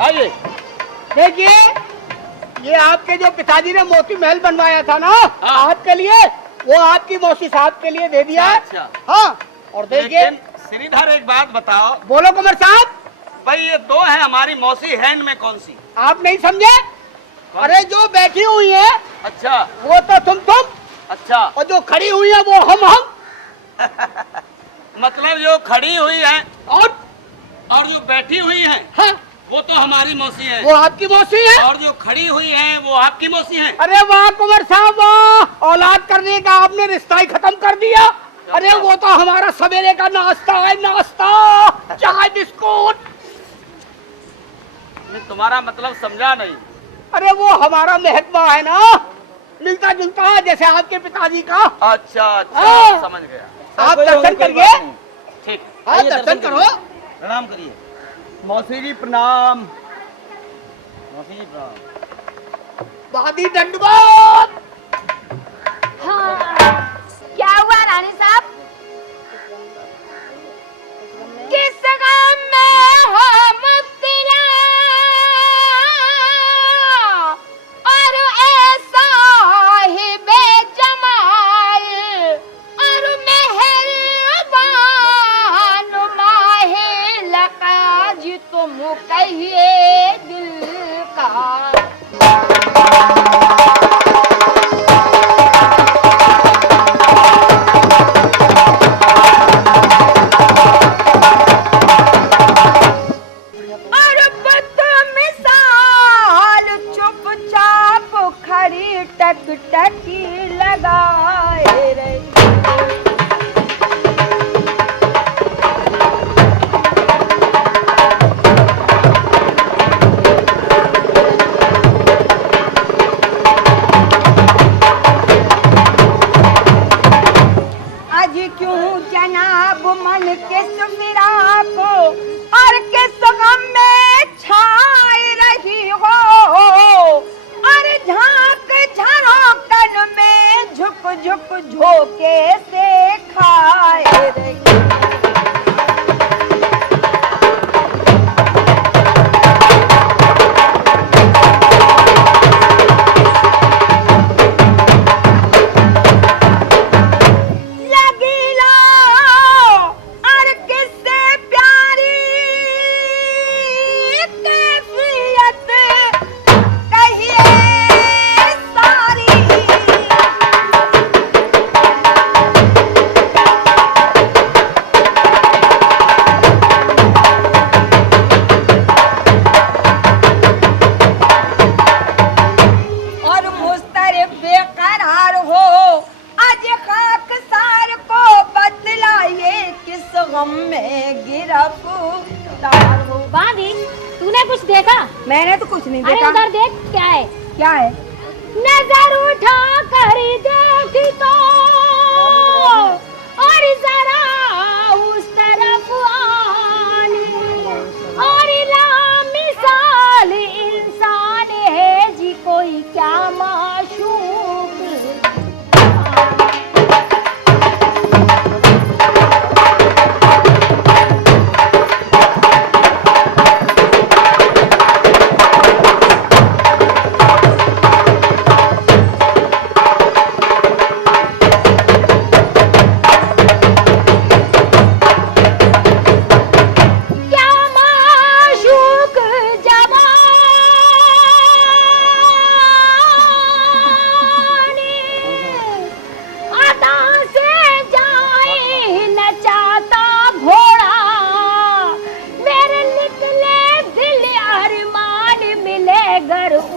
आइए। देखिए, ये आपके जो पिताजी ने मोती महल बनवाया था ना आपके लिए, वो आपकी मौसी साहब के लिए दे दिया। अच्छा। हाँ, और देखिए श्रीधर एक बात बताओ। बोलो कुंवर साहब। भाई ये दो है हमारी मौसी, है इनमें कौन सी? आप नहीं समझे? अरे जो बैठी हुई है अच्छा वो तो तुम। अच्छा, और जो खड़ी हुई है वो हम। मतलब जो खड़ी हुई है और जो बैठी हुई है हाँ, वो तो हमारी मौसी है। वो आपकी मौसी है। और जो खड़ी हुई है वो आपकी मौसी है। अरे वाह कुंवर साहब वाह, औलाद करने का आपने रिश्ता ही खत्म कर दिया। अरे वो तो हमारा सवेरे का नाश्ता है, नाश्ता, चाय बिस्कुट। तुम्हारा मतलब समझा नहीं। अरे वो हमारा महकमा है ना, मिलता जुलता है जैसे आपके पिताजी का। अच्छा अच्छा, हाँ। समझ गया। आप दर्शन करिए। ठीक, आप दर्शन करो। प्रणाम करिए। मौसी जी प्रणाम। मौसी जी प्रणाम। दादी दंडवत। हाँ। क्या हुआ रानी साहब? किस गम में हो मुब्तला और ऐसा ही बेजमाल और मेहरबान माहे लकाज तुम कहिए दिल का। टकी लगाए रे। आज क्यों जनाब मन किस फिरा को और किस गम में छाए रही हो और झांक झरोकन में झुक झुक झोंके से खाए रही। मैंने तो कुछ नहीं देखा। उधर देख क्या है? क्या है? नजर उठा कर देखी तो और जरा उस तरफ आने और लामिसाल इंसान है जी कोई क्या माशूक।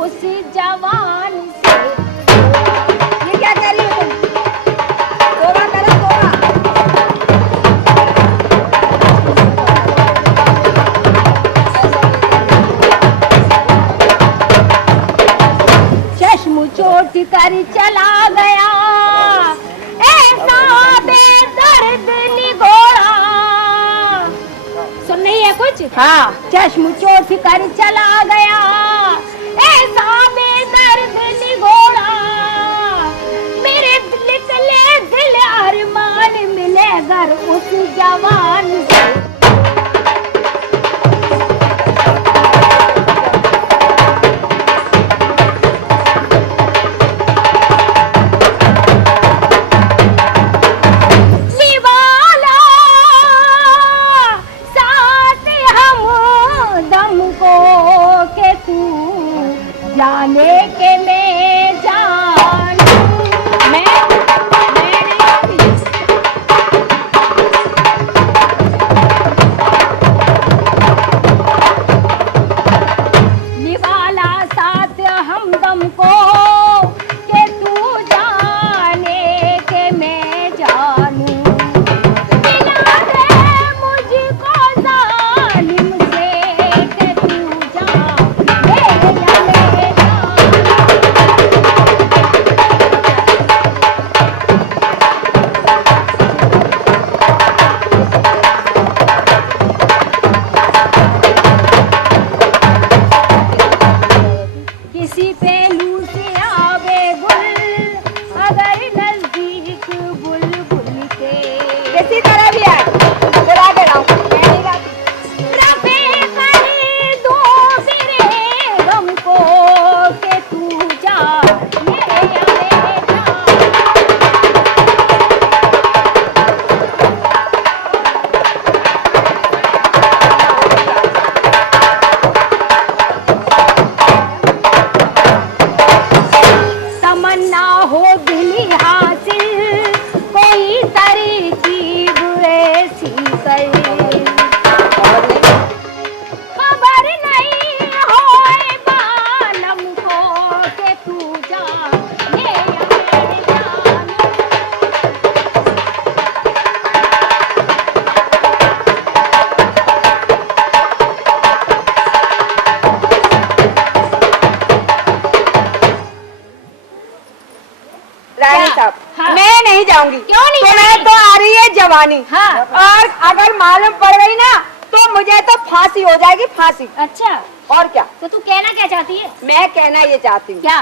उस जवान से ये क्या कह रही हो तुम? तोबा करो तोबा। चश्म चोट कर चला गया ऐसा बेदर्द निगोरा। सुन नहीं है कुछ? हाँ। चश्म चोट कर चला गया ऐसा बेदर्द निगोरा मेरे दिल चले दिल अरमान मिले घर उस जवान से। इसी तरह भी है, बुला के लाऊं, मैं नहीं लाती। रफ़े करे दो तेरे गम को के तू जा मेरे यारे जा। तमन्ना हो दिली हासिल कोई तरकीब ऐसी कर, खबर नहीं होए बालम को के तू जा मेरे जान। रानी साहब, हाँ। मैं नहीं जाऊंगी। क्यों नहीं तुम्हें जाएगी? तो आ रही है जवानी, हाँ। और अगर मालूम पड़ गई ना तो मुझे तो फांसी हो जाएगी, फांसी। अच्छा, और क्या? तो तू कहना क्या चाहती है? मैं कहना ये चाहती हूँ, क्या?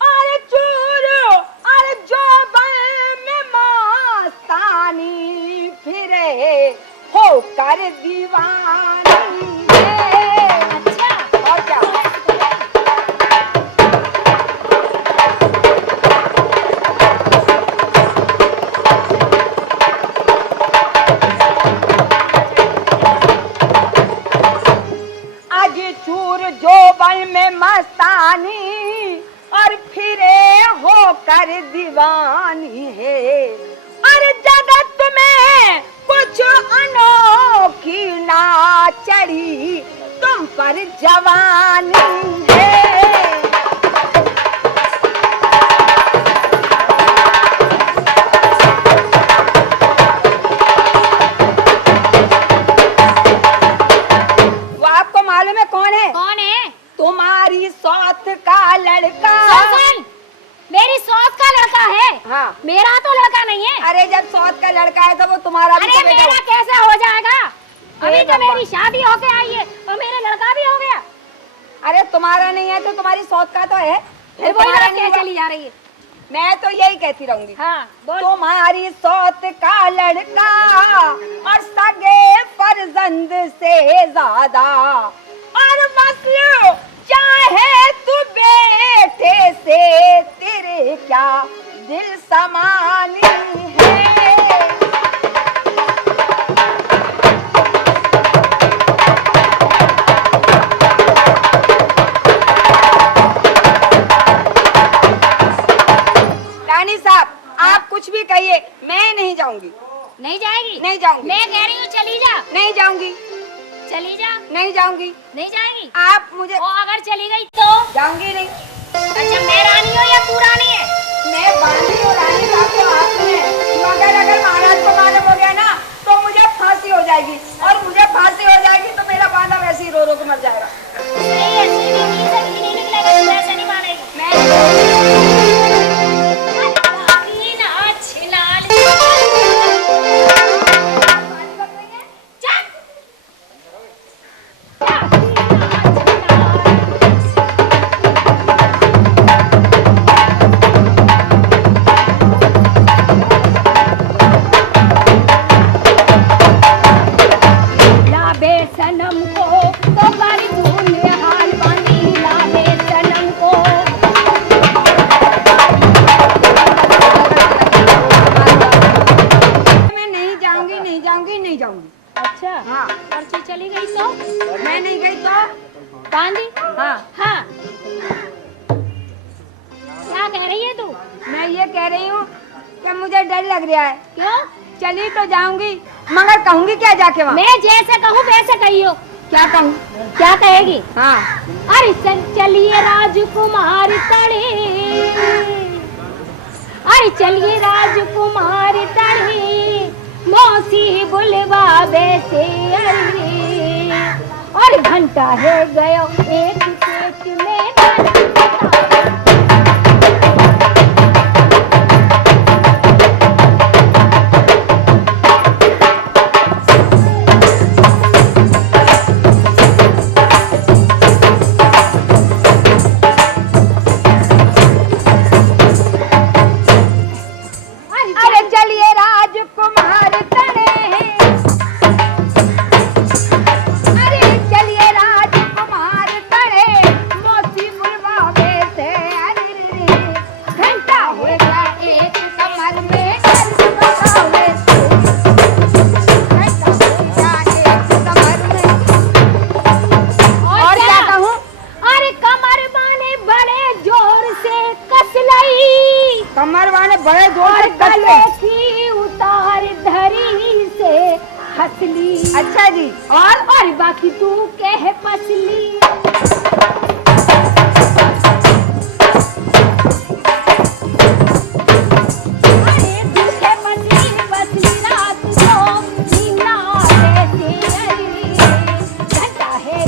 अरे चोर, अरे जो में मस्तानी फिरे हो कर दीवानी है। अच्छा, और क्या? आज चूर जो बल में मस्तानी और फिरे होकर दीवानी है। अरे जगत में कुछ अनोखी ना चढ़ी तुम पर जवानी है। वो आपको मालूम है कौन है? कौन है? तुम्हारी सौत का लड़का। सुन, मेरी सौत का लड़का है। हाँ। मेरा तो लड़का नहीं है। अरे जब सौत का लड़का है तो वो तुम्हारा भी अरे तो बेटा मेरा हो। कैसे हो जाएगा? अभी तो भगवान। मेरी शादी होके आई है और मेरा लड़का भी हो गया। अरे तुम्हारा नहीं है तो तुम्हारी सौत का तो है, फिर वही तुम्हारा बात नहीं क्या हुआ। चली जा रही है? मैं तो यही कहती रहूंगी। हाँ, बोल। तुम्हारी सौत का लड़का और सगे फर्जंद से ज्यादा, और मसलू चाहे तू बेटे से तेरे क्या दिल समानी है। रानी साहब, आप कुछ भी कहिए, मैं नहीं जाऊंगी। नहीं जाएगी? नहीं जाऊंगी। मैं कह रही हूँ चली जा। नहीं जाऊंगी। चली जा। नहीं जाऊंगी। नहीं जाएगी? आप मुझे और अगर चली गई तो? जाऊंगी नहीं। अच्छा, मैं रानी हूँ या तू रानी है? मैं बांधी हूँ रानी साहब के हाथ में, मगर अगर महाराज को मालूम हो गया ना तो मुझे फांसी हो जाएगी, और मुझे फांसी हो जाएगी तो मेरा बांधा वैसे ही रो रो के मर जाएगा। नहीं है, सीधी नींद से घी नहीं निकलेगा, तू ऐसे नहीं मानेगी। मैं सनम को तो बारी धूने हाल बांधी लावे सनम को। मैं नहीं जाऊंगी, नहीं जाऊंगी, नहीं जाऊंगी। अच्छा, हाँ। और तू चली गई तो? मैं नहीं गई तो बांधी? हाँ। हाँ, क्या कह रही है तू? मैं ये कह रही हूँ कि मुझे डर लग रहा है। क्यों? चली तो जाऊंगी, मगर कहूंगी क्या जाके वहाँ? मैं जैसे कहूँ वैसे कहियो। क्या कहूँ? क्या कहेगी? हाँ। अरे चलिए राजकुमार तड़े, अरे चलिए राजकुमार तड़े, मौसी बुलवावे से अरे, और घंटा है गयो एक पेट में अरे चलिए राजकुमार तड़े, हसली। अच्छा जी। और बाकी तू कह पसली। अरे तू कह पसली पसली रात को नीला वैसे अली घटा है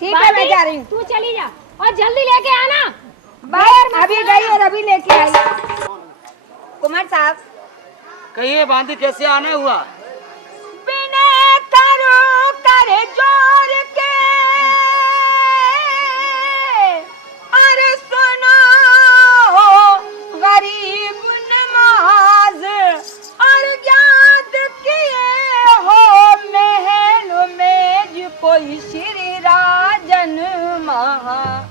ठीक है मैं जा रही हूँ। तू चली जा और जल्दी लेके आना। बाहर अभी गई और अभी लेके आई। कुमार साहब कहिए बांदी कैसे आना हुआ? बिने करो करे जोर के और सुनो गरीब नमाज और याद किए हो महल में जो कोई श्री राजन महाराज।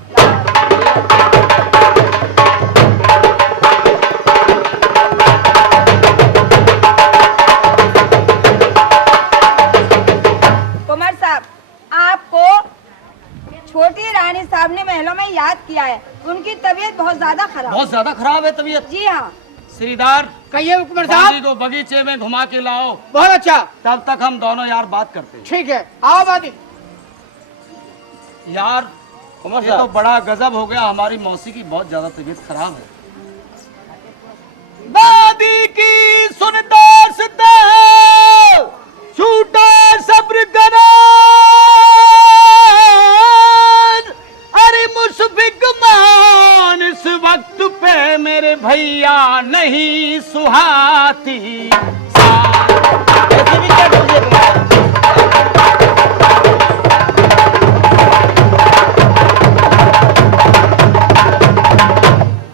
कुमार साहब आपको छोटी रानी साहब ने महलों में याद किया है। उनकी तबीयत बहुत ज्यादा खराब। बहुत ज्यादा खराब है तबीयत? जी हाँ। श्रीधर कहिए कुमार बांदी साहब। को बगीचे में घुमा के लाओ, बहुत अच्छा। तब तक हम दोनों यार बात करते हैं। ठीक है, आओ बादी। यार ये तो बड़ा गजब हो गया, हमारी मौसी की बहुत ज्यादा तबीयत खराब है। दादी की सुनता सुनता छूटा सब्र करा। अरे मुशफिक मान इस वक्त पे मेरे भैया नहीं सुहाती। ऐसे भी क्या बोलिए तुम्हारा?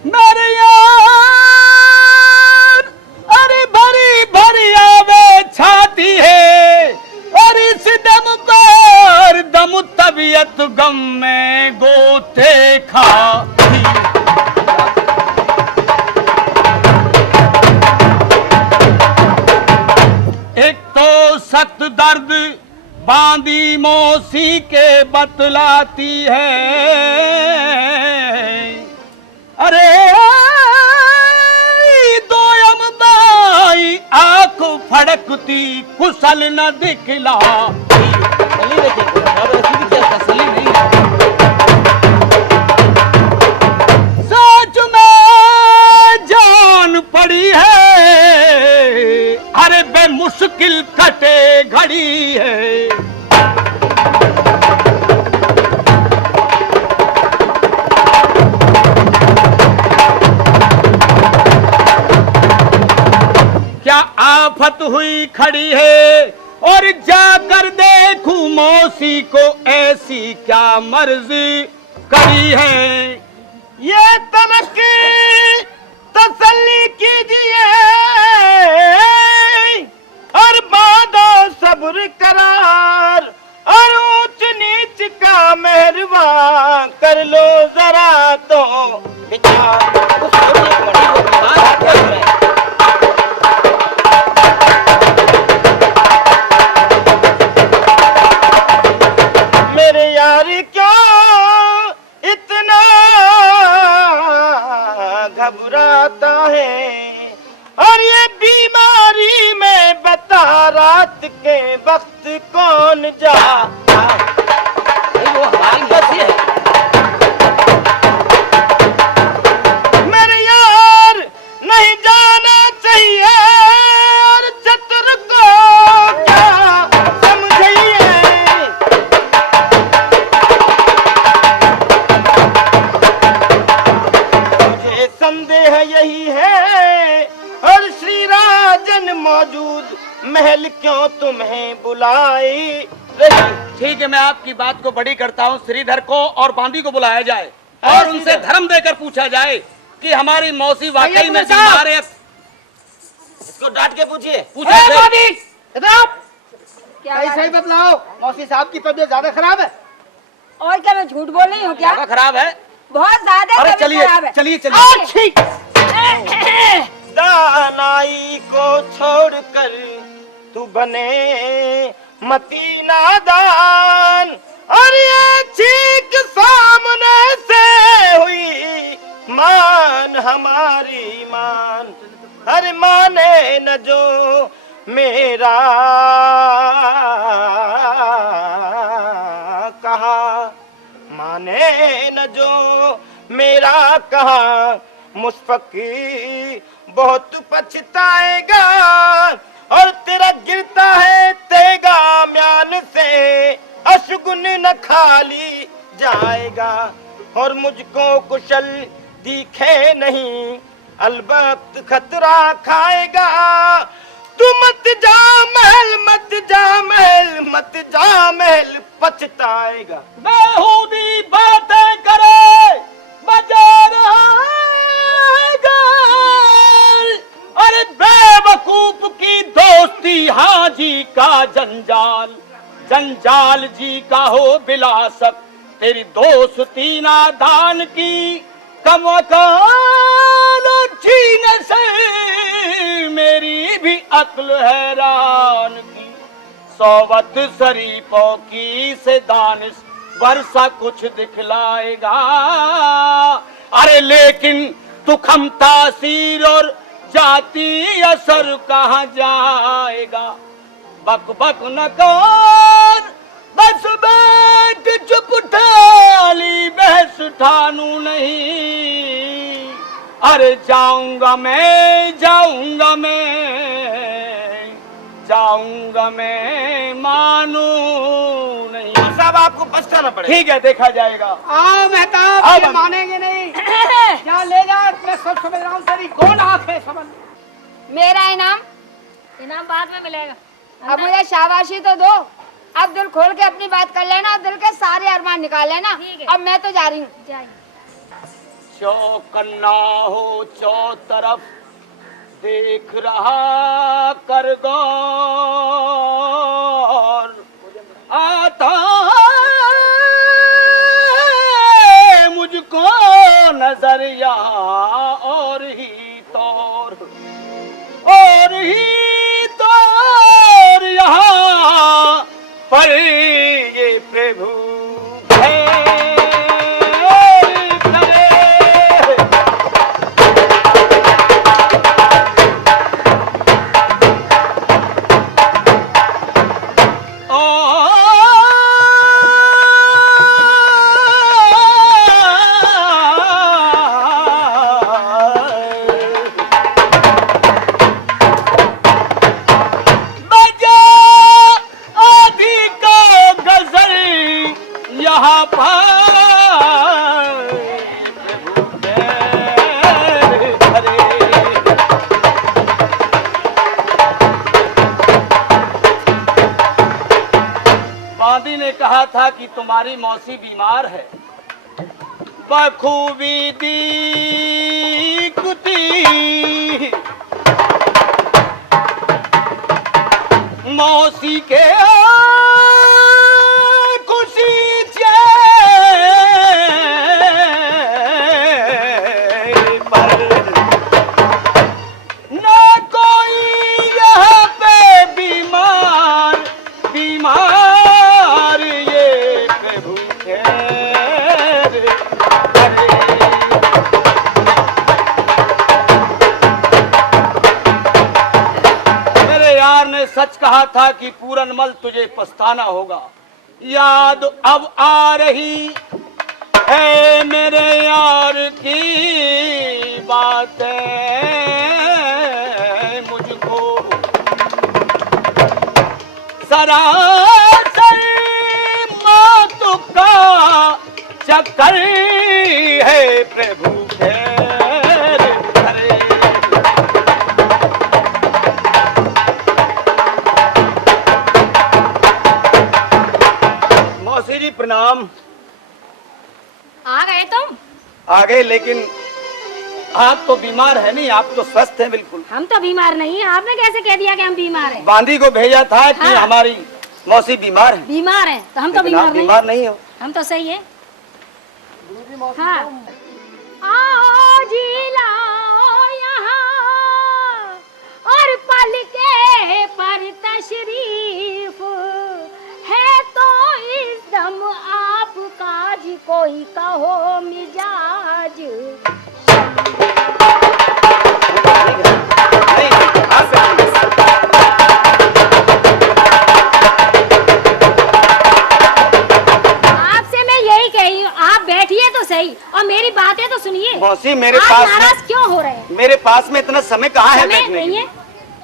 मेरे यार अरे भरी भरी आवे छाती है और इस दम पर दम तबीयत गम में गोते खाती। एक तो सख्त दर्द बांदी मौसी के बतलाती है। अरे दोयम बाई आंख फड़कती कुशल न दिखला। तसल्ली देखिए, अब ऐसी भी क्या तसल्ली नहीं है। सच में जान पड़ी है, अरे बेमुश्किल कटे घड़ी है। क्या आफत हुई खड़ी है और जाकर देखूं मौसी को ऐसी क्या मर्जी करी है। ये तनकी तसल्ली कीजिए और बांधो सब्र करार और ऊंच नीच का मेहरबान कर लो जरा तो विचार। मेरे यार क्यों इतना घबराता है और ये बीमारी में बता रात के वक्त कौन जा। वो हमारी मर्जी है। मेरे यार नहीं जाना चाहिए और चतुर को क्या समझिए। मुझे संदेह यही है और श्री राजन मौजूद महल क्यों तुम्हें बुलाई। ठीक है, मैं आपकी बात को बड़ी करता हूँ। श्रीधर को और बांदी को बुलाया जाए और उनसे धर्म देकर पूछा जाए कि हमारी मौसी वाकई में बीमार है। इसको डांट के पूछिए। क्या सही सही बतलाओ, मौसी साहब की तबीयत ज्यादा खराब है। और क्या मैं झूठ बोल रही हूँ क्या? ज्यादा खराब है? बहुत ज्यादा अरे तबीयत चलिए खराब है। चलिए चलिए। दानाई को छोड़कर तू बने मती नादान और ये चीख सामने से हमारी मान, हर माने न जो मेरा कहा, माने न जो मेरा कहा, मुस्तफी बहुत पछताएगा, और तेरा गिरता है तेगा म्यान से, अशगुन न खाली जाएगा, और मुझको कुशल दिखे नहीं, अलबत्त खतरा खाएगा। तू मत जा महल, मत जा महल, मत जा महल, पछताएगा। बेहूदी बातें करे बाजार अरे बेवकूफ की दोस्ती हाजी का जंजाल, जंजाल जी का हो बिलासत, तेरी दोस्ती नादान की कमकान छीने से मेरी भी अक्ल हैरान की, सोवत शरीफों की से दानिश वर्षा कुछ दिखलाएगा। अरे लेकिन तू खम तासीर और जाती असर कहाँ जाएगा, बक बक न कर बस बैठ चुप, ठाली बहस ठानू नहीं, अरे जाऊंगा मैं, जाऊंगा मैं, जाऊंगा मैं, मानू नहीं। साहब आपको पछताना पड़ेगा। ठीक है, देखा जाएगा। आओ मेहताब, आओ ये बंद। मानेंगे नहीं। क्या ले जा, मैं सब समझ रहा हूँ, तेरी कौन आंख है समझ। मेरा इनाम इनाम बाद में मिलेगा। अब मुझे शाबाशी तो दो। अब दिल खोल के अपनी बात कर लेना, दिल के सारे अरमान निकाल लेना। ठीक है। अब मैं तो जा रही हूँ। जाइए। चौकन्ना हो चौ तरफ देख रहा कर गौर, आता है मुझको नजर यहाँ और ही तौर, और ही तौर यहाँ पर ये प्रभु है। बांदी ने कहा था कि तुम्हारी मौसी बीमार है, बखूबी दिखती मौसी के खुशी पर न कोई यहाँ पे बीमार, बीमार ये प्रभु खैर करे। मेरे यार ने सच कहा था कि पूरनमल तुझे पछताना होगा। याद अब आ रही है मेरे यार की बातें, मुझको सरासर मौत का चक्कर है प्रभु खैर करे। मौसी जी प्रणाम। आ गए तुम? आ गए, लेकिन आप तो बीमार है नहीं, आप तो स्वस्थ हैं बिल्कुल। हम तो बीमार नहीं हैं। आपने कैसे कह दिया कि हम बीमार हैं? बांदी को भेजा था कि हाँ। हमारी मौसी बीमार है। बीमार हैं तो हम तो लेकिन आप बीमार नहीं। बीमार नहीं हो। हम तो सही है। हाँ। आओ जी लाओ यहाँ और पल के पर तशरीफ है तो इस दम आपका जी कोई कहो मिजाज और मेरी बातें तो सुनिए। मौसी मेरे आप पास नाराज क्यों हो रहे हैं? मेरे पास में इतना समय कहाँ है समय बैठने नहीं की? है?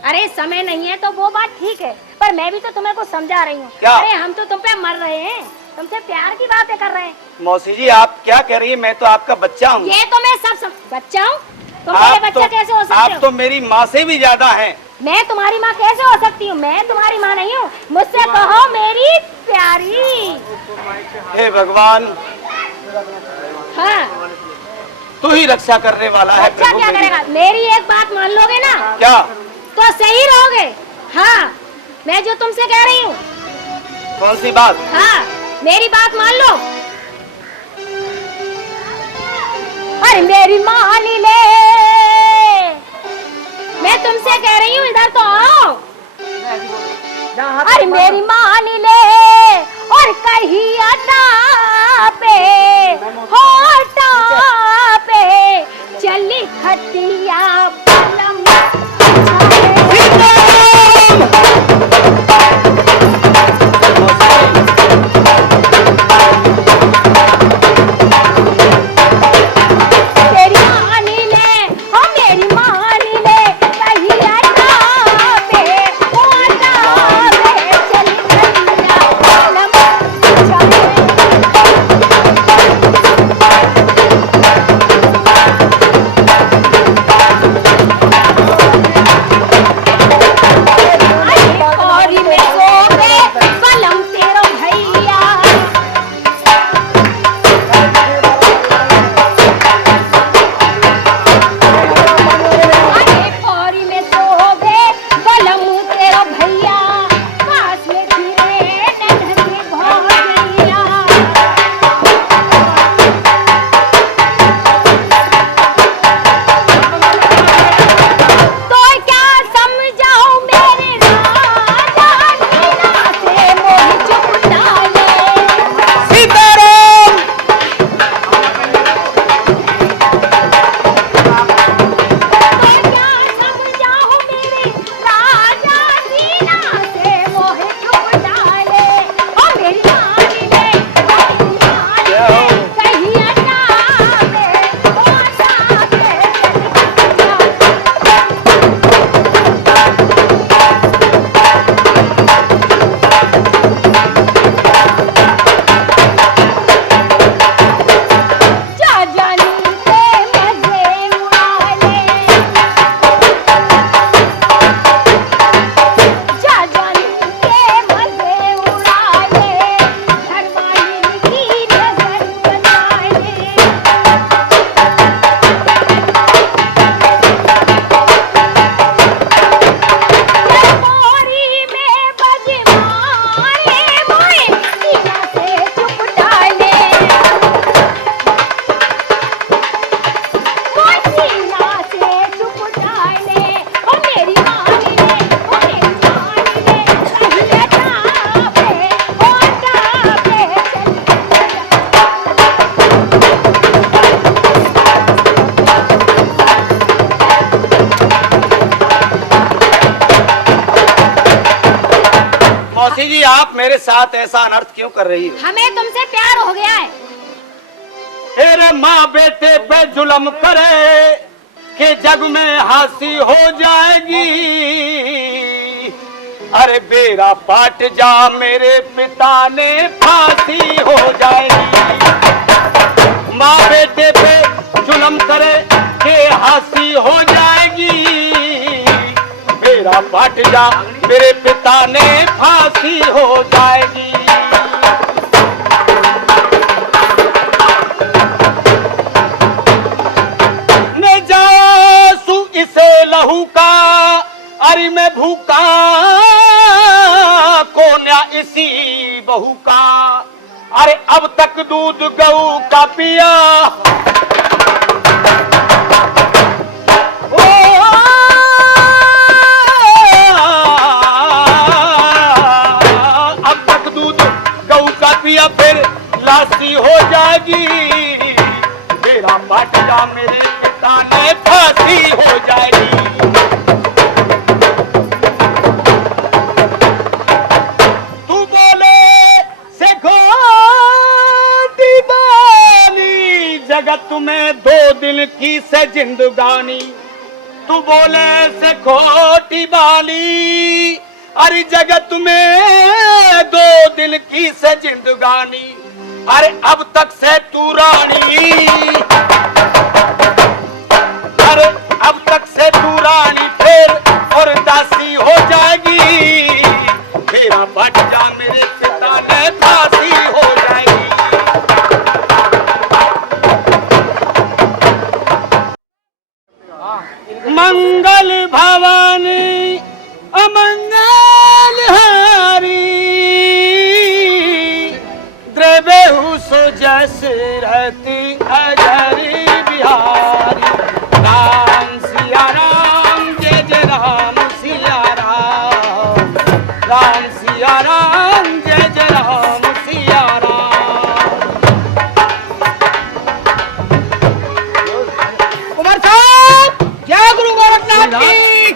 अरे समय नहीं है तो वो बात ठीक है, पर मैं भी तो तुम्हें कुछ समझा रही हूँ। क्या? अरे हम तो तुम पे मर रहे हैं, तुमसे प्यार की बातें कर रहे हैं। मौसी जी आप क्या कह रही है? मैं तो आपका बच्चा हूँ। ये तो मैं सब बच्चा हूँ, तुम मेरे बच्चा कैसे हो सकते आप हो? तो मेरी माँ से भी ज्यादा हैं। मैं तुम्हारी माँ कैसे हो सकती हूँ? मैं तुम्हारी माँ नहीं हूँ, मुझसे कहो मेरी प्यारी। हे भगवान, हाँ तू ही रक्षा करने वाला है। अच्छा क्या करेगा? मेरी एक बात मान लोगे ना क्या? तो सही रहोगे। हाँ मैं जो तुमसे कह रही हूँ, कौन सी बात? हाँ मेरी बात मान लो। अरे मेरी मान ले, मैं तुमसे कह रही हूँ इधर तो आओ। अरे मेरी मान ले और कहीं अड्डा पे होटा पे चली खटिया पलम। मेरी मान ले, ओ मेरी मान ले, कहीं अड्डा पे होटा पे चली खटिया पलम। और में सो रे कलम तेरो भैया। अरे और में सो रे कलम तेरो भैया, पास में खीरे नन्ही भौजैया। तो क्या समझाऊं मेरे राजा, मीना से मोह चुप डाले। सीताराम। तो क्या समझाऊं मेरे राजा, मीना से मोह चुप डाले। ओ मेरी मान ले, ओ मेरी मान ले, कहीं अड्डा पे होटा पे जा जानी के मजे उड़ा ले। जा जानी के मजे उड़ा ले, घरवाली की नजर बना ले। मोरी में बज मारे मोए सीना से चुप डाले। मोए सीना से चुप डाले। ओ मेरी मान ले, ओ मेरी मान ले, कहीं अड्डा पे होटा पे मौसी जी आप मेरे साथ ऐसा अनर्थ क्यों कर रही हो? हमें तुमसे प्यार हो गया है। तेरे माँ बेटे पे जुल्म करे कि जग में हंसी हो जाएगी। अरे बेरा पाट जा मेरे पिता ने फांसी हो जाएगी। माँ बेटे पे जुल्म करे कि हंसी हो जाएगी। बेरा पाट जा मेरे पिता ने फांसी हो जाएगी। मैं जासू इसे लहू का, अरे मैं भूखा कोन्या इसी बहू का। अरे अब तक दूध गऊ का पिया। अब तक दूध गऊ का पिया फिर लासी हो जाएगी। मेरा पाट जा मेरे पिता ने फांसी हो जाएगी। तू बोले से घोटी बाली जगत तुम्हें 2 दिन की से जिंदगानी, तू बोले से खोटी बाली। अरे जगत में 2 दिन की से जिंदगानी, अरे अब तक से तू रानी, अरे अब तक से तू रानी फिर और दासी हो जाएगी। तेरा बच्चा मेरे पिता ने दासी हो जाएगी। मंगल भवानी अमंगल हारी, द्रव्यहु सो जैसे रहती अजरी बिहारी। राम सिया राम जय जय राम सिया राम, राम सिया राम जय जय राम सिया राम। कुमार साहब, जय गुरु गोरखनाथ की।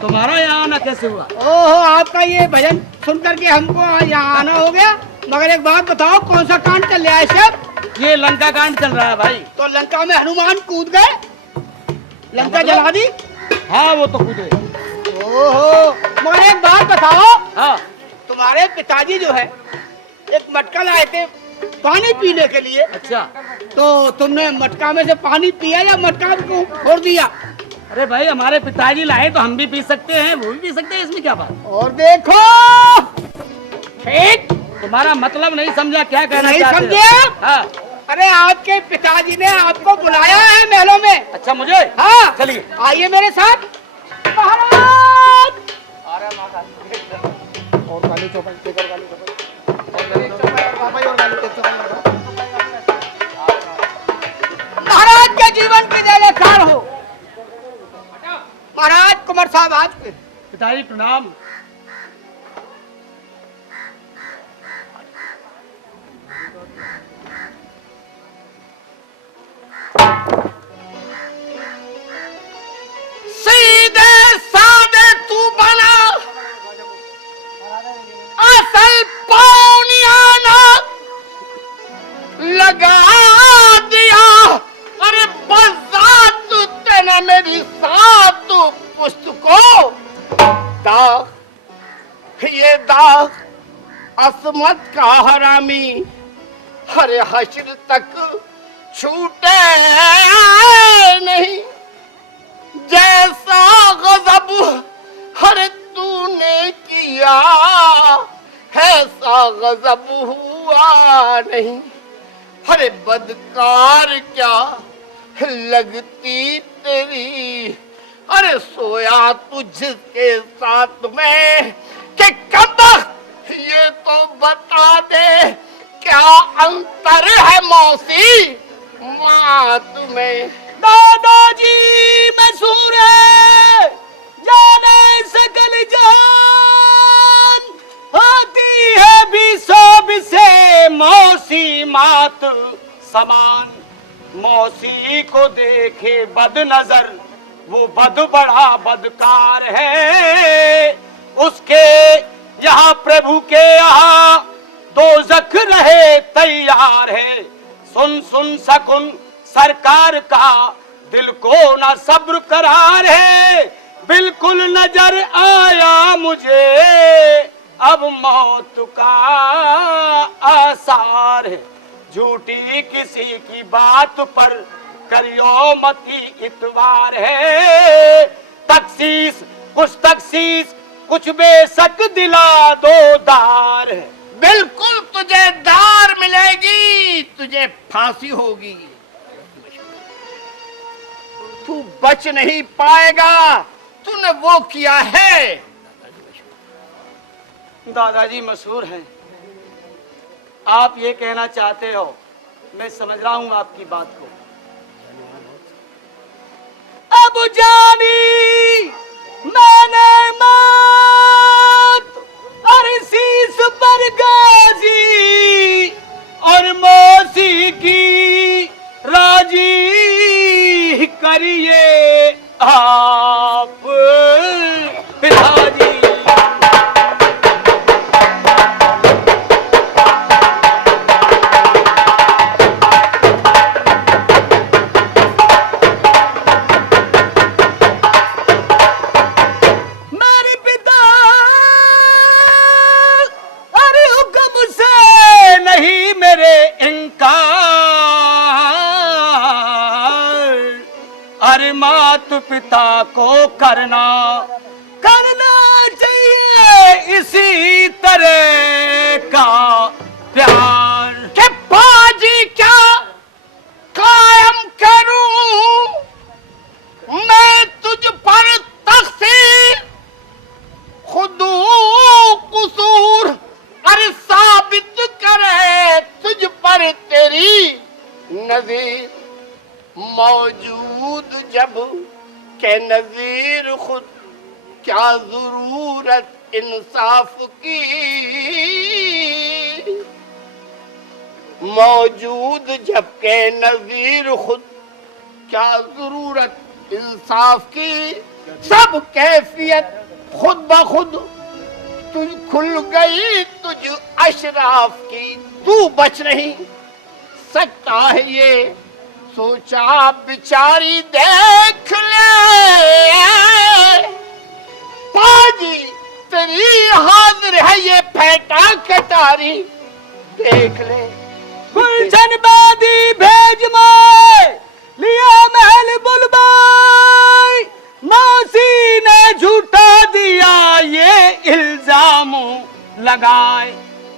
तुम्हारा यहाँ आना कैसे हुआ? ओहो, आपका ये भजन सुन करके हमको यहाँ आना हो गया। मगर एक बात बताओ, कौन सा कांड चल रहा है सब? ये लंका कांड चल रहा है भाई। तो लंका में हनुमान कूद गए, लंका जला दी। हाँ वो तो कूदे। ओहो, मगर एक बात बताओ, हाँ तुम्हारे पिताजी जो है एक मटका लाए थे पानी पीने के लिए। अच्छा, तो तुमने मटका में से पानी पिया या मटका को फोड़ दिया? अरे भाई हमारे पिताजी लाए तो हम भी पी सकते हैं, वो भी पी सकते हैं, इसमें क्या बात? और देखो, ठीक तुम्हारा मतलब नहीं समझा, क्या कहना नहीं चाहते हो? समझे? हाँ। अरे आपके पिताजी ने आपको बुलाया है महलों में। अच्छा मुझे? हाँ चलिए आइए मेरे साथ। महाराज, और गाली चौपाई, और गाली महाराज के जीवन की जयकार हो। महाराज कुमार साहब आज के पिताजी प्रणाम। सीधे साधे तू बना, असल पौनियाना लगा दिया। अरे बजात तेना मेरी सात पुस्तकों दाग, ये दाग असमत का हरामी। अरे हश्र तक छूटे नहीं, जैसा गजब हर तूने किया ऐसा गजब हुआ नहीं। अरे बदकार क्या लगती तेरी, अरे सोया तुझके साथ में कि कब, ये तो बता दे क्या अंतर है मौसी माँ तुम्हें। दादाजी मशहूर है, जाने सकल जान, होती है भी सब से मौसी मात समान। मौसी को देखे बद नजर, वो बद बड़ा बदकार है। उसके यहाँ प्रभु के यहाँ दोज़ख रहे तैयार है। सुन सुन सकुन सरकार का दिल को न सब्र करार है। बिल्कुल नजर आया मुझे अब मौत का आसार है। झूठी किसी की बात पर करियो मती इतवार है। तखसीस कुछ बेशक दिला दो दार है। बिल्कुल तुझे दार मिलेगी, तुझे फांसी होगी, तू बच नहीं पाएगा। तूने वो किया है। दादाजी मशहूर हैं। आप ये कहना चाहते हो, मैं समझ रहा हूं आपकी बात को। अब जानी मैंने मौत और शीश पर गाजी, और मौसी की राजी करिए आप पिताजी। और माता पिता को करना चाहिए इसी तरह का प्यार। कि बाजी क्या कायम करूं मैं तुझ पर तकसीर, खुदू कुसूर अरे साबित करे तुझ पर तेरी नजीर, मौजूद जब के नजीर खुद क्या जरूरत इंसाफ की, मौजूद जब के नजीर खुद क्या जरूरत इंसाफ की, सब कैफियत खुद ब खुद तुझ खुल गई तुझ अशराफ की, तू बच नहीं सकता है ये सोचा बिचारी देख ले, बाजी तेरी हाजिर है ये फेंटा कटारी देख ले। गुलशन बादी भेज माए लिया महल बुलबाई, मौसी ने झूठा दिया ये इल्जाम लगाए,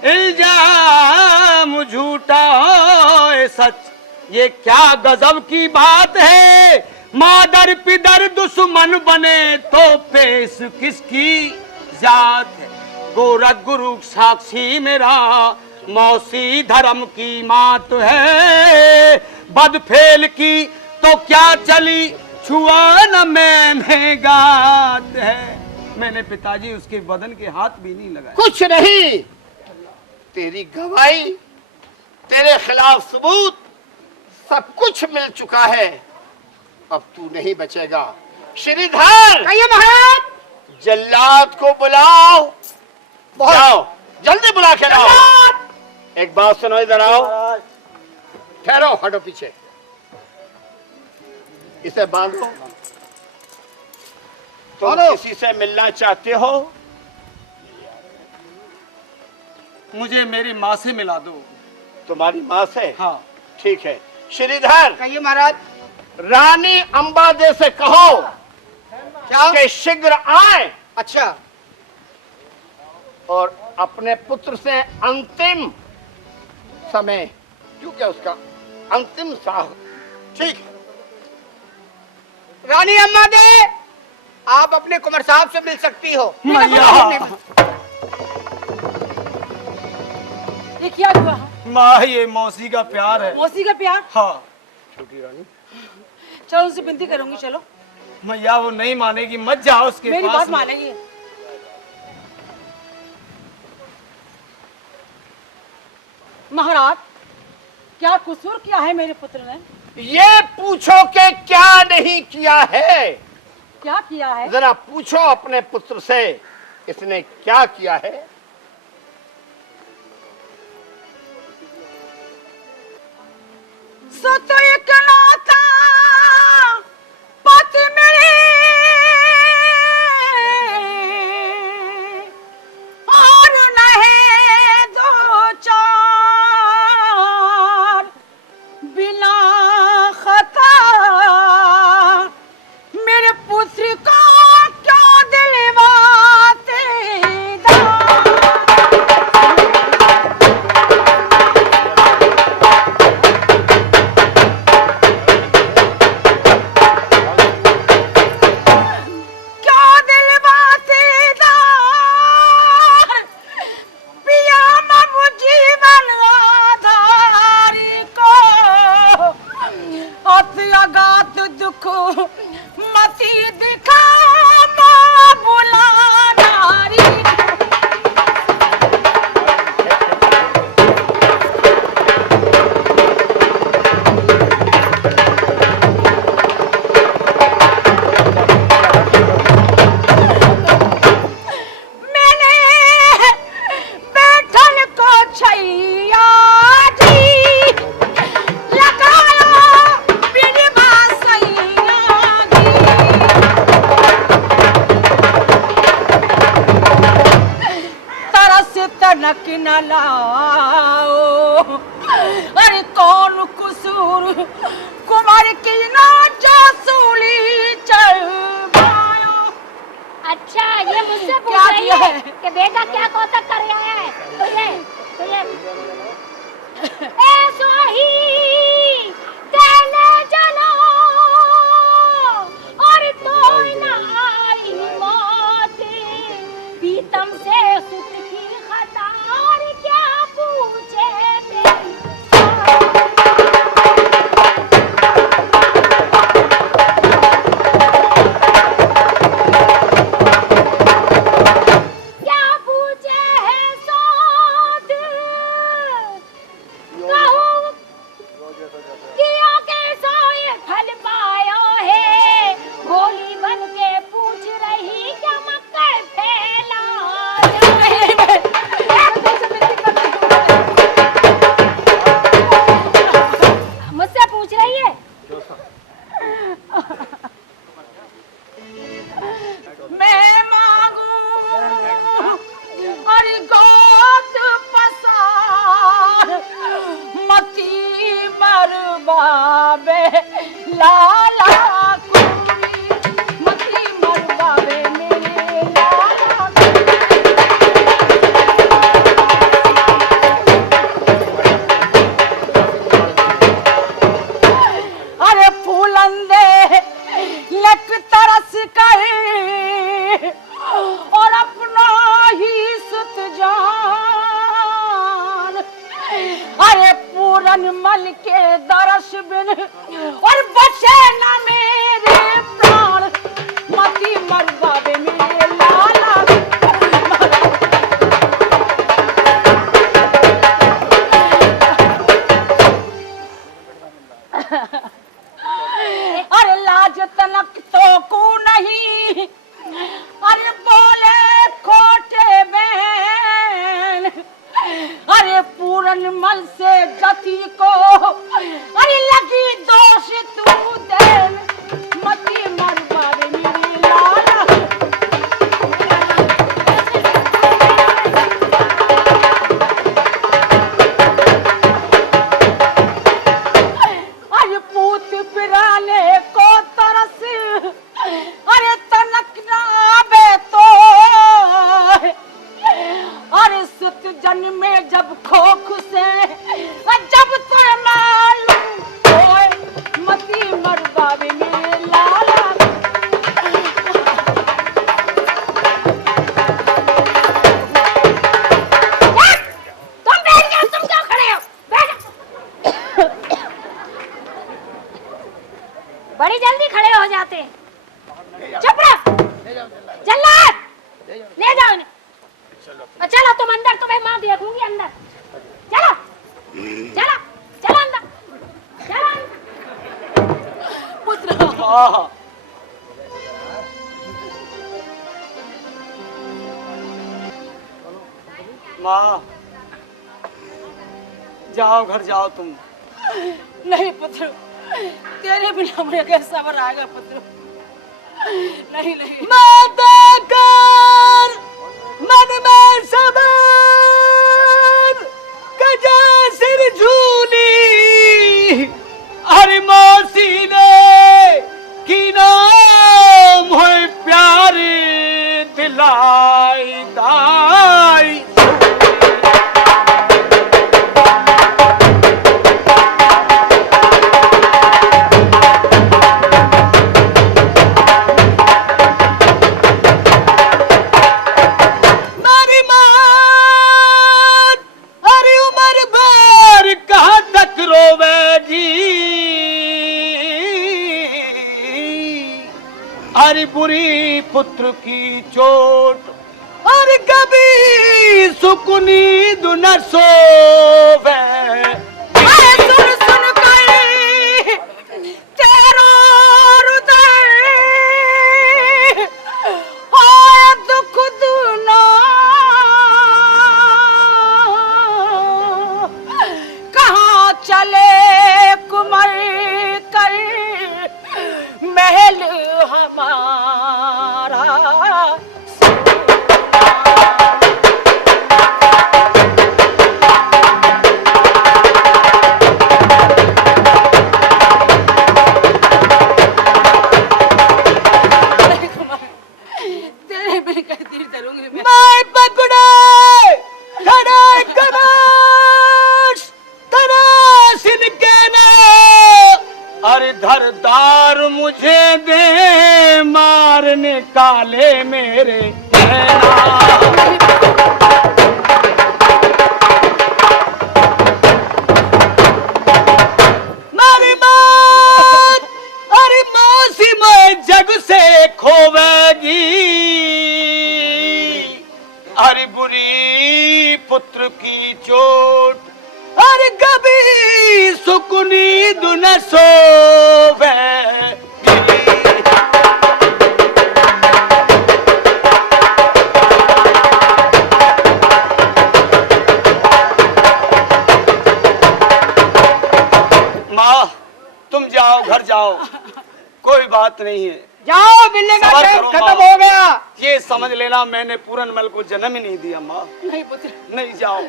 इल्जाम झूठा है सच ये क्या गजब की बात है, मादर पिदर दुश्मन बने तो पेश किसकी जात है, गोरख गुरु साक्षी मेरा मौसी धर्म की मात है, बदफेल की तो क्या चली छुआ न मैंने गात है, मैंने पिताजी उसके बदन के हाथ भी नहीं लगाए। कुछ नहीं, तेरी गवाही तेरे खिलाफ सबूत सब कुछ मिल चुका है, अब तू नहीं बचेगा। श्रीधर कहिए महाराज, जल्लाद को बुलाओ, जाओ जल्दी बुला के लाओ। एक बात सुनो, इधर आओ, ठहरो, हटो पीछे, इसे बांधो। तुम किसी से मिलना चाहते हो? मुझे मेरी माँ से मिला दो। तुम्हारी माँ से? हाँ ठीक है। श्रीधर कहिए महाराज, रानी अंबादे से कहो क्या कि शीघ्र आए। अच्छा। और अपने पुत्र से अंतिम समय, क्योंकि उसका अंतिम साह। ठीक। रानी अंबादे, आप अपने कुंवर साहब से मिल सकती हो। ये क्या हुआ? माँ ये मौसी का प्यार है। मौसी का प्यार? हाँ। छोटी रानी, चलो उनसे विनती करूंगी, चलो। मैया वो नहीं मानेगी, मत जाओ उसके मेरी पास। बात मानेगी। महाराज, क्या कसूर किया है मेरे पुत्र ने? ये पूछो कि क्या नहीं किया है। क्या किया है? जरा पूछो अपने पुत्र से, इसने क्या किया है। सत इकलौता पति मेरे, और नहीं दो चार, बिना खता मेरे पुत्र को क्यों दिलवाते मती दिखा बुला नारी। मैंने बैठल को छैया जी लगाया बिरबा सैया तरस तनक न लाओ, अरे कौन कसूर कुमार की ना जासूली बेटा क्या कौतक कर रहा है तुझे ऐसो ही कहने चलो और तो न आई मौत पीतम से सुत की खता और क्या पूछे तेरी मल के दरस बिन और बचे न मेरे प्राण मती मरवावे मेरे लाला अरे लाज तनक तो को नहीं अरे बोले खोटे बहन अरे पूरन मल से गति को अरे लगी दोष तू देन मती मरवावे मेरी लाला अरे पूत बिराने को तरस अरे तनक ना आवे तो अरे सुत जन्म में जब खोख से जब तुझे मालूम होए मती मरवावे मेरे लाला तुम बैठ जाओ तुम क्यों खड़े हो बैठ बड़ी जल्दी खड़े हो जाते चुप रहो जल्लाद ले जाओ इन्हें चलो तुम अंदर तुम्हें माँ देखूंगी अंदर चलो चलो चलो अंदर चलो पुत्र माँ जाओ घर जाओ तुम नहीं पुत्र तेरे बिना मुझे कैसा सबर आएगा पुत्र नहीं नहीं माता कर मन में सबर कजा सिर झूली हरि मौसी ने की नाम हो प्यारी दिलाई दाई हरी बुरी पुत्र की चोट और कभी सुकुनी न सोवे सुन सुन कर तेरा हृदय होए दुख दुना कहाँ चले कुमर कर महल हमारा तेरे बिन कैसे धरूंगी मैं पकड़ा श्रीधर दार मुझे दे मारने काले मेरे मेरी बात अरे मौसी में जग से खोवेगी अरे बुरी पुत्र की चोट अरे कभी सुकुनी दुन सोवे माँ तुम जाओ घर जाओ कोई बात नहीं है जाओ मिलने का सबर टाइम करो, खत्म माँ। हो गया। ये समझ लेना मैंने पूरनमल को जन्म ही नहीं दिया माँ नहीं पुत्र, नहीं जाओ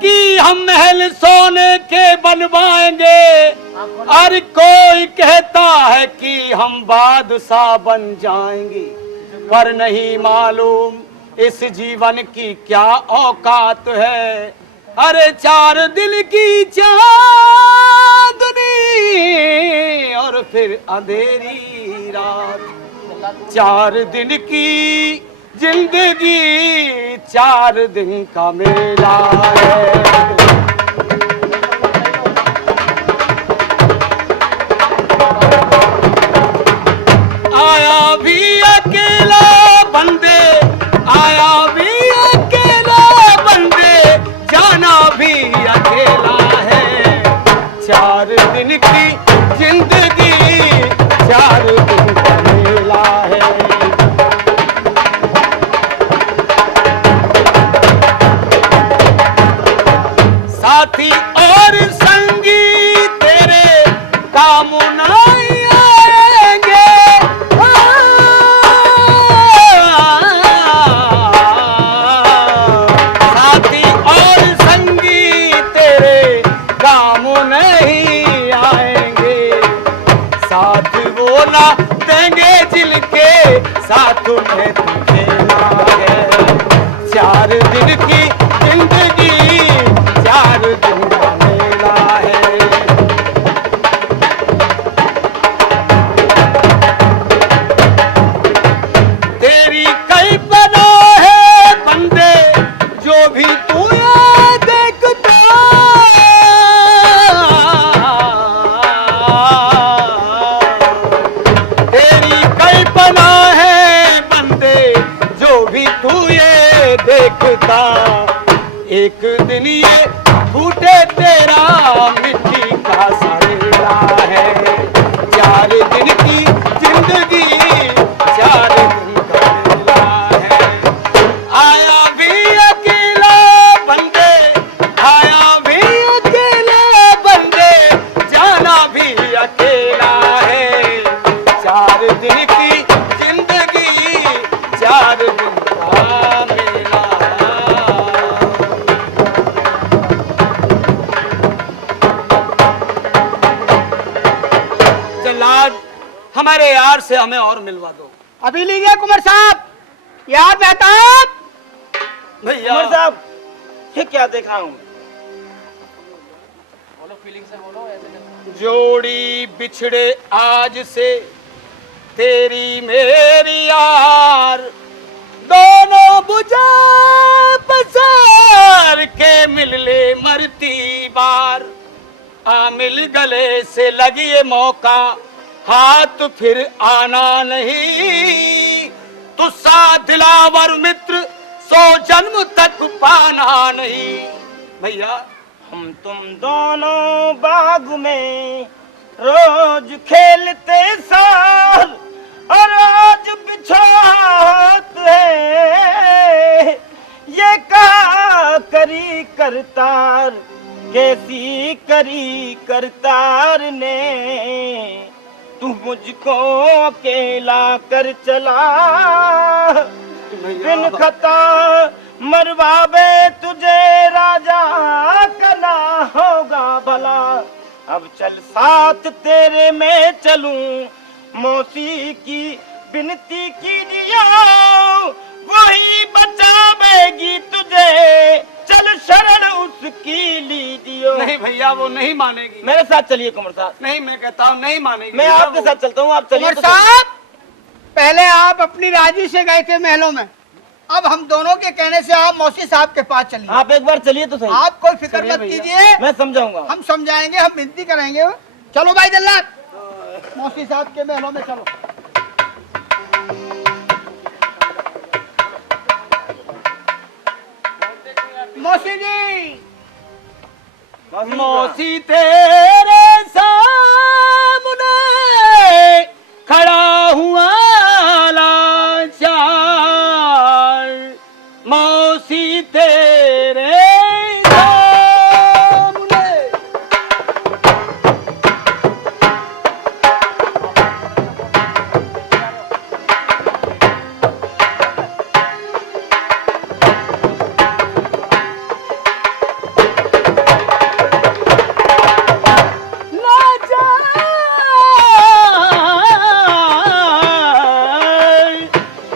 कि हम महल सोने के बनवाएंगे और कोई कहता है कि हम बादशाह बन जाएंगे पर नहीं मालूम इस जीवन की क्या औकात है अरे 4 दिन की चांदनी और फिर अंधेरी रात 4 दिन की जिंदगी 4 दिन का मेला है आया भी अकेला बंदे आया भी अकेला बंदे जाना भी अकेला है 4 दिन की जिंदगी 4 दिन का मेला है साथी और संगी तेरे काम नहीं आएंगे साथी और संगी तेरे काम नहीं आएंगे साथ वो ना देंगे जिनके साथ में तुझे ना है 4 दिन की जिंदगी 4 दिन का मेला है तेरी कई बना है बंदे जो भी तू ये देखता तेरी कई बना है बंदे जो भी तू ये देखता एक दिन ये फूटे तेरा मिट्टी का सरेला है 4 दिन की जिंदगी 4 दिन का मेला है आया भी अकेला बंदे आया भी अकेला बंदे जाना भी अकेला है 4 दिन की जिंदगी 4 दिन का मेला जल्लाद हमारे यार से हमें और मिलवा दो अभी लीजिए कुंवर साहब यार मेहताब भैया कुंवर साहब ये क्या देखा हूँ जोड़ी बिछड़े आज से तेरी मेरी यार दोनों बुझा पसार के मिल ले मरती बार आ मिल गले से लगी ये मौका हाथ फिर आना नहीं तू साथ दिलावर मित्र 100 जन्म तक पाना नहीं भैया हम तुम दोनों बाग में रोज खेलते साथ और आज बिछात है ये का करी करतार कैसी करी करतार ने तू मुझको अकेला कर चला बिन खता मरवावे तुझे राजा करना होगा भला अब चल साथ तेरे में चलूं मौसी की विनती कीजिए वही बचावेगी तुझे चल शरण उसकी लीजियो। नहीं भैया वो नहीं मानेगी। मेरे साथ चलिए कुंवर साहब। नहीं मैं कहता हूँ नहीं मानेगी। मैं आपके साथ चलता हूँ, आप चलिए। कुंवर साहब, पहले आप अपनी राजी से गए थे महलों में, अब हम दोनों के कहने से आप मौसी साहब के पास चलिए। आप एक बार चलिए तो सही। आप कोई फिक्र चलिए मत भैया। कीजिए, मैं समझाऊंगा। हम समझाएंगे, हम विनती करेंगे। चलो भाई जल्लाद, मौसी साहब के महलों में चलो। मौसी जी, मौसी तेरे सामने खड़ा हुआ लाचार, मौसी तेरे सामने।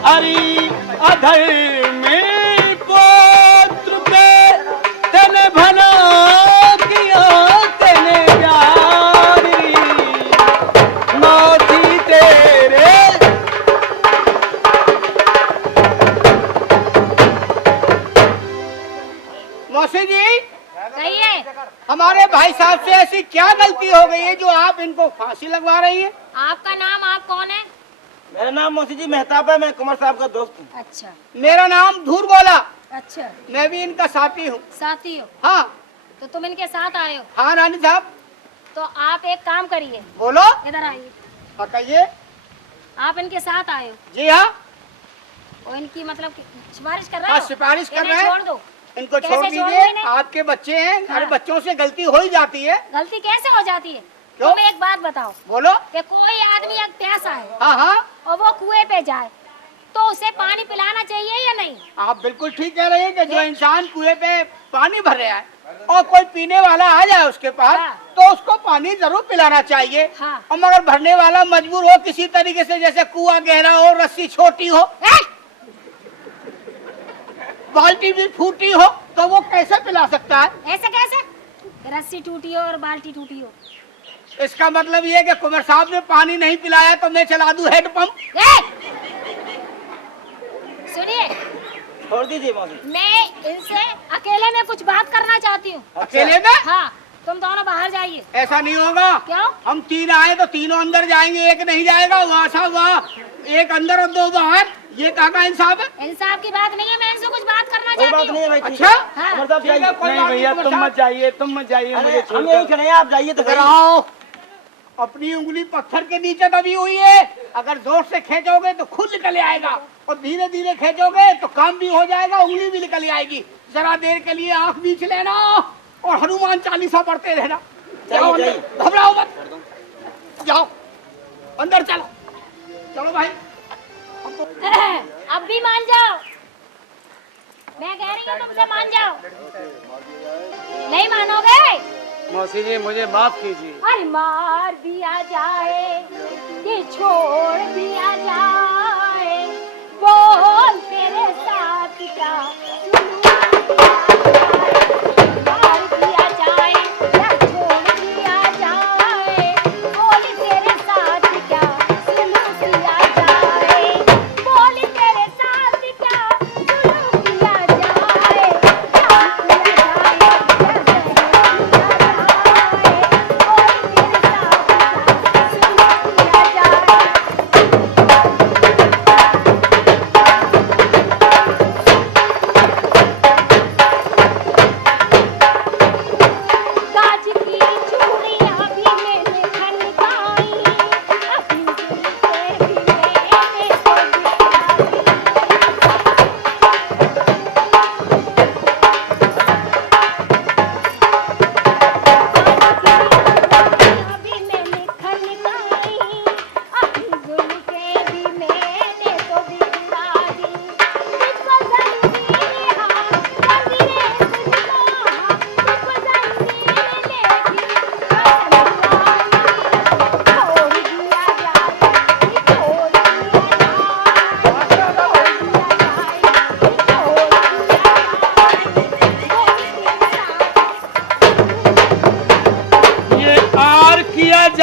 अरे अधर में पुत्र पे तेने भला किया, तेने प्यारी मौसी तेरे। मौसी जी, कहिए, हमारे भाई साहब से ऐसी क्या गलती हो गई है जो आप इनको फांसी लगवा रही है? आपका नाम, आप कौन है? मेरा नाम मौसी जी मेहताब है, मैं कुंवर साहब का दोस्त हूँ। अच्छा मेरा नाम धूर बोला, अच्छा, मैं भी इनका साथी हूँ। साथी हो हाँ तो तुम इनके साथ आए हो, हाँ रानी साहब, तो आप एक काम करिए, बोलो। इधर आइए। हाँ कहिए। आप इनके साथ आए हो जी हाँ, और इनकी मतलब कि सिफारिश कर रहे हाँ हो? सिफारिश कर इन्हें रहे हैं। छोड़ दो। इनको कैसे छोड़ छोड़ दीजिए, देंगे? आपके बच्चे हैं, हर हाँ। बच्चों से गलती हो ही जाती है। गलती कैसे हो जाती है? क्यों? तुम एक बात बताओ बोलो। कि कोई आदमी अगर प्यासा है हाँ हाँ, और वो कुएं पे जाए तो उसे पानी पिलाना चाहिए या नहीं? आप बिल्कुल ठीक कह रहे हैं कि जो इंसान कुएं पे पानी भर रहा है और कोई पीने वाला आ जाए उसके पास, हाँ। तो उसको पानी जरूर पिलाना चाहिए। हाँ। और मगर भरने वाला मजबूर हो किसी तरीके से, जैसे कुआं गहरा हो, रस्सी छोटी हो, बाल्टी भी फूटी हो, तो वो कैसे पिला सकता है? ऐसे कैसे? रस्सी टूटी हो और बाल्टी टूटी हो। इसका मतलब ये है कि कुंवर साहब ने पानी नहीं पिलाया तो मैं चला दूं हेडपंप। सुनिए, छोड़ दीजिए मौसी। मैं इनसे अकेले में कुछ बात करना चाहती हूँ। अकेले में? हाँ, तुम दोनों बाहर जाइए। ऐसा नहीं होगा। क्यों? हम तीन आए तो तीनों अंदर जाएंगे, एक नहीं जाएगा। वहाँ साहब वहाँ, एक अंदर और दो बाहर, ये कहाँ का इंसाफ है? इंसाफ की बात नहीं है, मैं इनसे कुछ बात करना कोई बात चाहती नहीं हूँ। है भाई। अच्छा? हाँ। कुंवर साहब ठीक है, जाइए। कोई नहीं बात भैया कुंवर तुम साहब। मत जाइए, तुम मत जाइए, अरे मुझे हम यही छोड़ खड़े हैं, आप जाइए तो इधर सही। आओ। अपनी उंगली पत्थर के नीचे दबी हुई है, अगर जोर से खींचोगे तो खुद निकल आएगा, और धीरे धीरे खींचोगे तो काम भी हो जाएगा, उंगली भी निकल आएगी। जरा देर के लिए आंख बीच लेना और हनुमान चालीसा पढ़ते रहना। जाओ अंदर, घबराओ मत, जाओ अंदर, चलो चलो भाई। अब भी मान जाओ, मैं कह रही हूँ तुमसे मान जाओ। नहीं मानोगे? मौसी जी मुझे माफ कीजिए। अरे मार दिया जाए कि छोड़ दिया जाए, बोल तेरे साथ क्या मार दिया जाए या छोड़ दिया जाए, बोल तेरे साथ क्या सुलूक किया जाए, बोल तेरे साथ क्या सुलूक किया जाए, जान किया जाए या जहर किया जाए, बोल तेरे साथ क्या सुलूक किया जाए।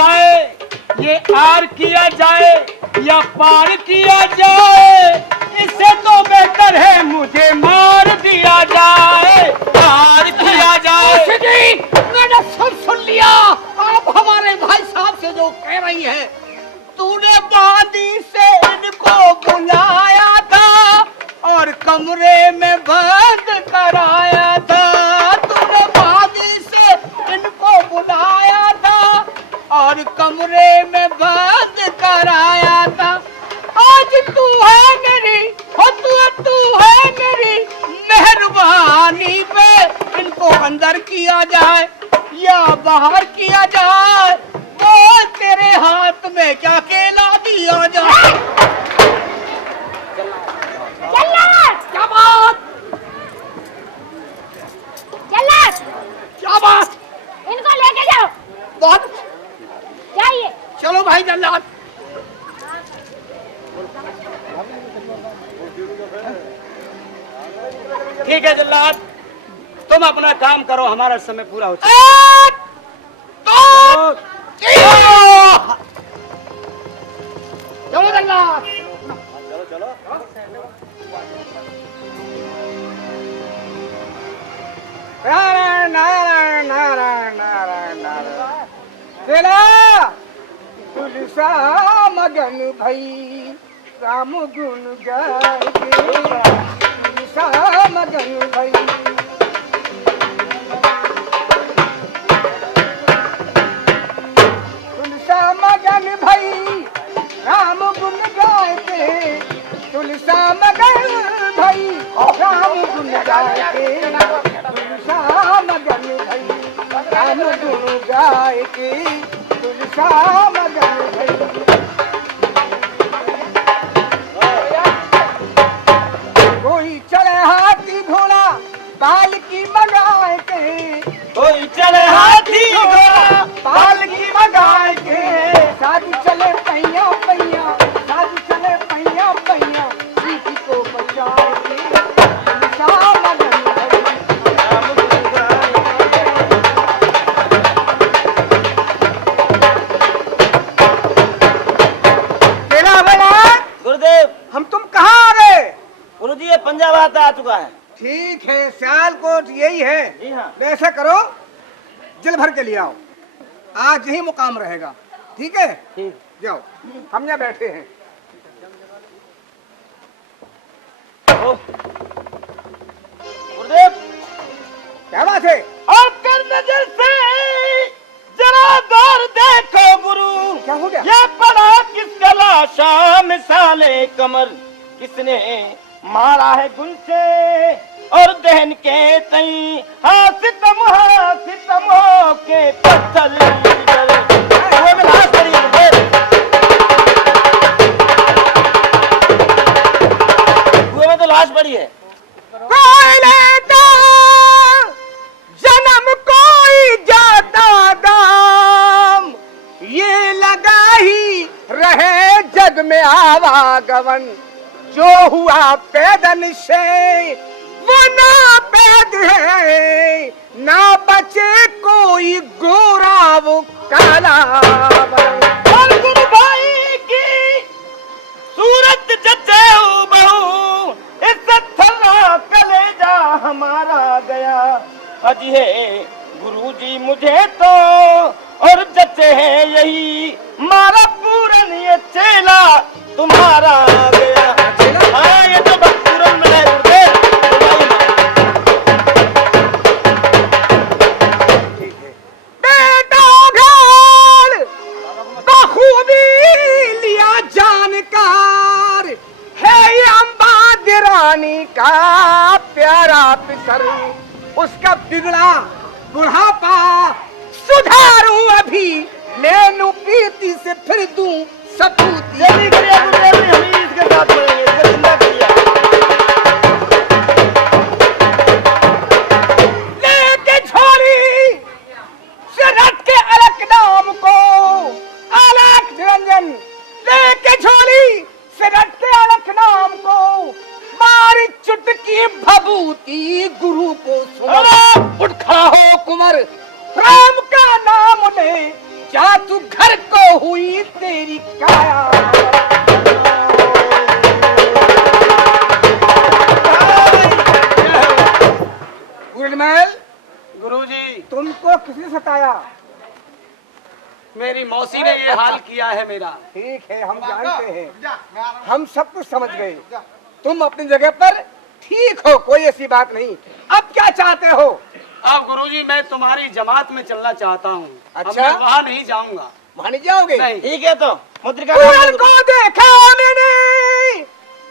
जाए, ये आर किया जाए या पार किया जाए, इससे तो बेहतर है मुझे मार दिया जाए, पार किया जाए। मैंने सब सुन लिया। आप हमारे भाई साहब से जो कह रही है, तूने बांदी से इनको बुलाया था और कमरे में बंद कराया था। तूने बांदी से इनको बुलाया था और कमरे में बंद कराया था। आज तू है मेरी, तू है मेरी मेहरबानी पे, इनको अंदर किया जाए या बाहर किया जाए, वो तेरे हाथ में क्या केला दिया जाए। जल्लाद! क्या बात, जल्लाद! क्या बात, इनको लेके जाओ। बहुत जाइए। चलो भाई जल्लाद। ठीक है जल्लाद, तुम अपना काम करो, हमारा समय पूरा हो चुका। चलो जल्लाद। नारायण नारायण नारायण नारायण नारायण। तेरा तुलसा मगन भई राम गुण गाए, तुलसा मगन भई। तुलसा मगन भई राम गुण गाए के, तुलसा मगन भई राम गुण गाए के, तुलसा मगन भई राम गुण गाए के, तुलसा मगन भई। कोई चढ़े हाथी घोड़ा पाल की मंगाए के, कोई चढ़े हाथी घोड़ा पाल की मंगाए के, साधु चले पैया पैया, साधु चले पैया पैया, सीधी को बचाए के, तुलसा मगन भई राम गुण गाए के। तेरा भला गुरुदेव, हम तुम कहाँ आ गए? गुरुजी ये पंजाब आता आ चुका है। ठीक है, सियालकोट यही है। जी हाँ। ऐसा करो, जल भर के लिए आओ, आज यही मुकाम रहेगा। ठीक है, जाओ, हम यहाँ बैठे हैं। गुरुदेव, क्या बात है? और कर नजर से जरा गौर देखो गुरु, क्या हो गया? ये पड़ा किसका लाशा मिसाले कमर, किसने मारा है गुल से और दहन के तई, हाँ सितम हो के पत्थर वो में लाश पड़ी है गुरुदेव, वो में तो लाश पड़ी है। कोई लेता जन्म कोई जाता दाम, ये लगा ही रहे जग में आवागमन, जो हुआ पैदन से वो ना पैद है, ना बचे कोई गोरा वो काला। और गुरु भाई की सूरत जचे बहु, इज्जत थल्ला कलेजा हमारा गया, अजी है गुरु जी मुझे तो और जचे है यही, मारा पूरन ये चेला तुम्हारा गया। हाँ ये तो पूरन में है गुरुदेव। बखूबी लिया जानकार है ये अम्बाद रानी का प्यारा पिसर, उसका बिगड़ा बुढ़ापा सुधारूं अभी, ले लूं पीती से फिर दूं सपूती। जल्दी करिए गुरुदेव, हम ही इसके साथ पड़ेंगे, इसको जिंदा करिए। लेके छोड़ी से रट के अलग नाम को, अलग निरंजन लेके छोड़ी से रट के अलग नाम को, मारी चुटकी भभूति गुरु को सुना। उठ खड़ा हो कुंवर, राम का नाम ले जा तू घर को हुई तेरी काया। गुरमैल, गुरुजी, तुमको किसने सताया? मेरी मौसी ने ये हाल किया है मेरा। ठीक है, हम जानते हैं, हम सब कुछ समझ गए। तुम अपनी जगह पर ठीक हो, कोई ऐसी बात नहीं। अब क्या चाहते हो? अब गुरुजी मैं तुम्हारी जमात में चलना चाहता हूँ। अच्छा? अब मैं वहाँ नहीं जाऊंगा। वहाँ नहीं जाओगे? नहीं। ठीक है, तो मुद्रिका पूरन को देखा मैंने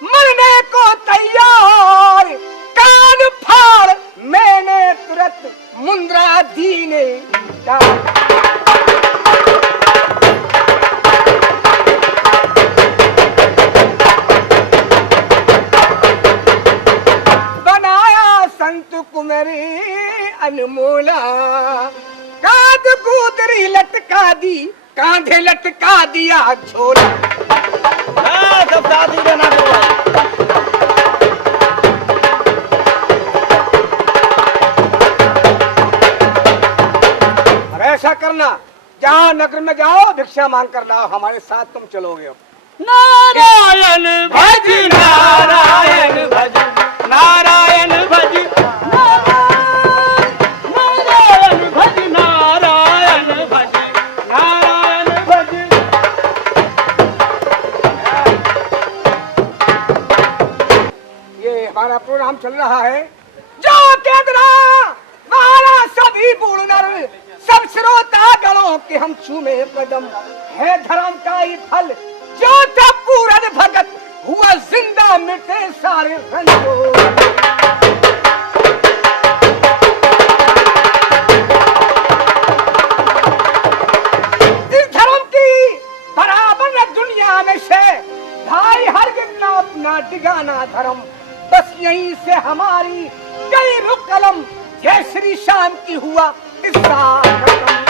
मरने को तैयार, कान फाड़ मैंने तुरंत मुंद्रा दीने बनाया संत कुमेरी अनमोला, कांध कूदरी लटका दी, कांधे लटका दिया झोला। सब साथ ही रहना गुरुभाई। और ऐसा करना, जहाँ नगर में जाओ भिक्षा मांग कर लाओ, हमारे साथ तुम चलोगे। अब नारायण भज, नारायण भज, नारायण भज, नारायण भज, नारायण भज, नारायण भज। ये हमारा प्रोग्राम चल रहा है। जो केंद्रा हमारा सभी बूढ़ नर, सब श्रोता गणों के हम चूमे कदम, है धर्म का ही फल जो था पूरन भगत, हुआ जिंदा मिटे सारे रंजो। इस धर्म की बराबर न दुनिया में से भाई हर गिरना अपना डिगाना धर्म, बस यहीं से हमारी गई रुख कलम, जय श्री श्याम की हुआ इस खत्म।